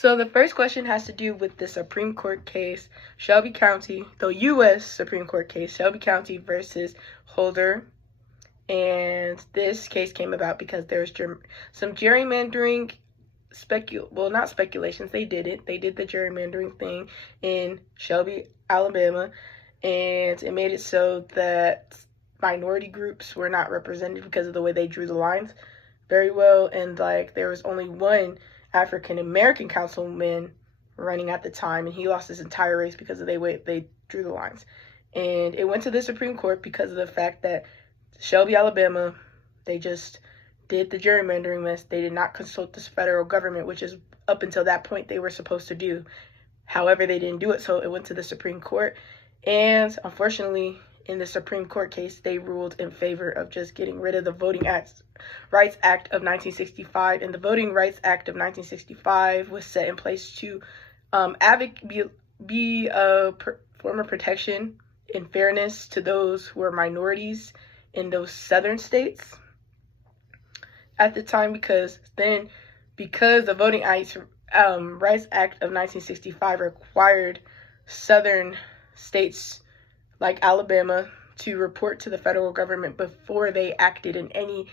So the first question has to do with the Supreme Court case, Shelby County, the U.S. Supreme Court case, Shelby County versus Holder. And this case came about because there was some gerrymandering, not speculations, they did it. They did the gerrymandering thing in Shelby, Alabama, and it made it so that minority groups were not represented because of the way they drew the lines very well. And like there was only one African American councilman running at the time, and he lost his entire race because of the way they drew the lines. And it went to the Supreme Court because of the fact that Shelby, Alabama, they just did the gerrymandering mess. They did not consult the federal government, which is up until that point they were supposed to do. However, they didn't do it, so it went to the Supreme Court. And unfortunately, in the Supreme Court case, they ruled in favor of just getting rid of the Voting Rights Act of 1965. And the Voting Rights Act of 1965 was set in place to be a form of protection and fairness to those who are minorities in those southern states at the time, because the Voting Rights Act of 1965 required southern states like Alabama to report to the federal government before they acted in any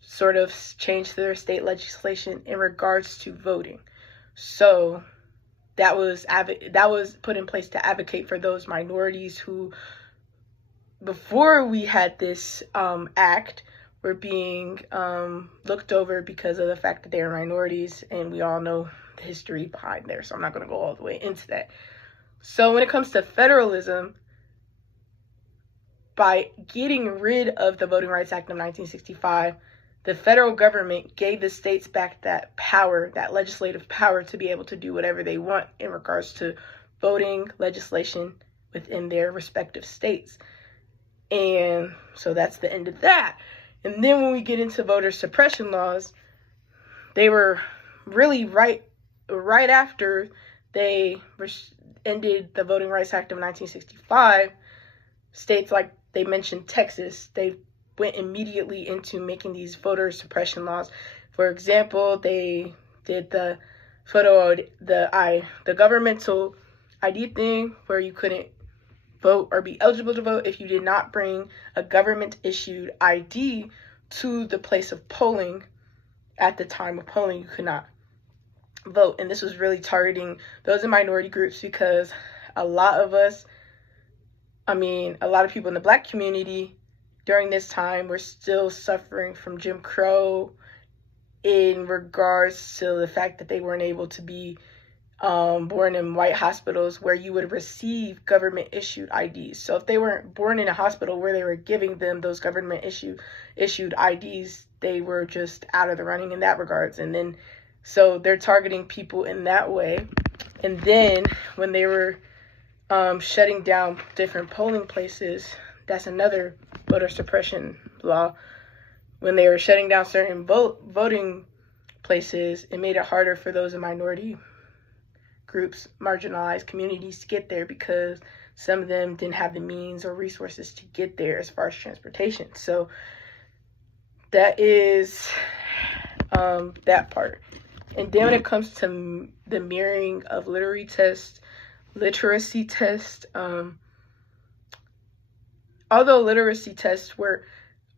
sort of change to their state legislation in regards to voting. So that was put in place to advocate for those minorities who, before we had this act, were being looked over because of the fact that they are minorities, and we all know the history behind there, so I'm not going to go all the way into that. So when it comes to federalism, by getting rid of the Voting Rights Act of 1965, the federal government gave the states back that power, that legislative power, to be able to do whatever they want in regards to voting legislation within their respective states. And so that's the end of that. And then when we get into voter suppression laws, they were really right after they ended the Voting Rights Act of 1965, states like they mentioned Texas, they went immediately into making these voter suppression laws. For example, they did the governmental ID thing where you couldn't vote or be eligible to vote if you did not bring a government-issued ID to the place of polling. At the time of polling, you could not vote. And this was really targeting those in minority groups, because a lot of people in the Black community during this time were still suffering from Jim Crow in regards to the fact that they weren't able to be born in white hospitals where you would receive government-issued IDs. So if they weren't born in a hospital where they were giving them those government-issued IDs, they were just out of the running in that regards. And then, so they're targeting people in that way. And then when they were shutting down different polling places, that's another voter suppression law. When they were shutting down certain voting places, it made it harder for those in minority groups, marginalized communities, to get there, because some of them didn't have the means or resources to get there as far as transportation. So that is that part. And then when it comes to the mirroring of literacy tests, although literacy tests were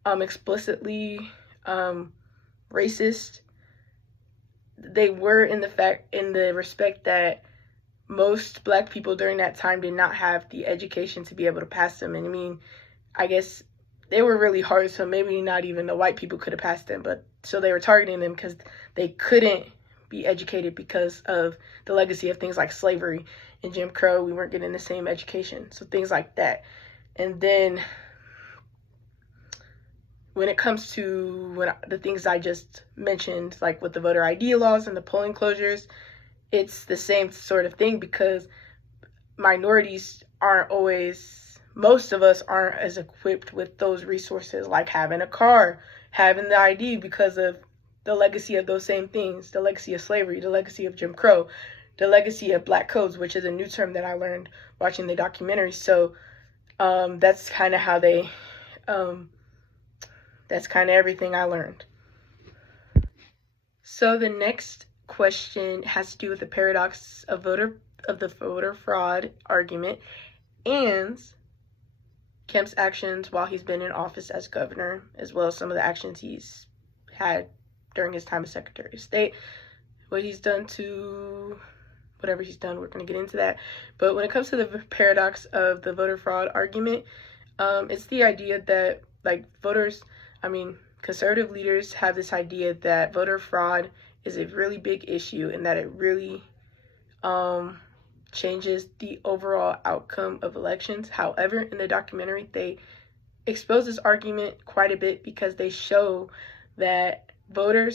explicitly racist, they were in the respect that most Black people during that time did not have the education to be able to pass them. And I mean, I guess they were really hard, so maybe not even the white people could have passed them, but so they were targeting them because they couldn't be educated because of the legacy of things like slavery and Jim Crow. We weren't getting the same education, so things like that. And then when it comes to the things I just mentioned, like with the voter ID laws and the polling closures, it's the same sort of thing, because minorities most of us aren't as equipped with those resources, like having a car, having the ID, because of the legacy of those same things, the legacy of slavery, the legacy of Jim Crow, the legacy of Black codes, which is a new term that I learned watching the documentary. So that's kind of how that's kind of everything I learned. So the next question has to do with the paradox of the voter fraud argument and Kemp's actions while he's been in office as governor, as well as some of the actions he's had during his time as Secretary of State. What he's done to whatever he's done, we're going to get into that. But when it comes to the paradox of the voter fraud argument, it's the idea that, like, conservative leaders have this idea that voter fraud is a really big issue and that it really changes the overall outcome of elections. However, in the documentary, they expose this argument quite a bit because they show that voter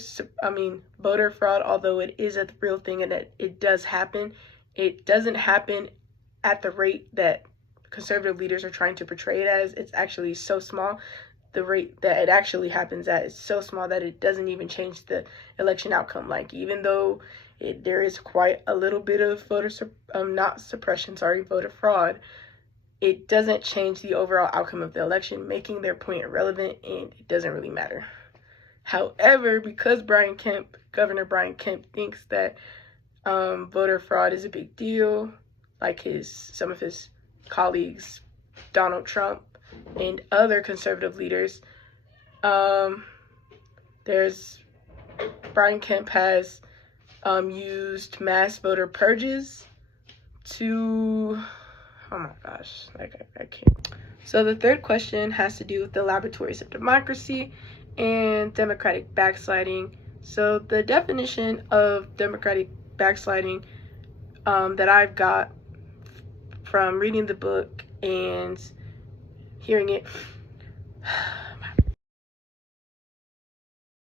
fraud, although it is a real thing and that it does happen, it doesn't happen at the rate that conservative leaders are trying to portray it as. It's actually so small. The rate that it actually happens at is so small that it doesn't even change the election outcome. Like, even though there is quite a little bit of voter fraud, it doesn't change the overall outcome of the election, making their point irrelevant, and it doesn't really matter. However, because Governor Brian Kemp thinks that voter fraud is a big deal, like some of his colleagues, Donald Trump, and other conservative leaders, Brian Kemp has used mass voter purges to, oh my gosh, I can't. So the third question has to do with the laboratories of democracy and democratic backsliding. So the definition of democratic backsliding that I've got from reading the book and hearing it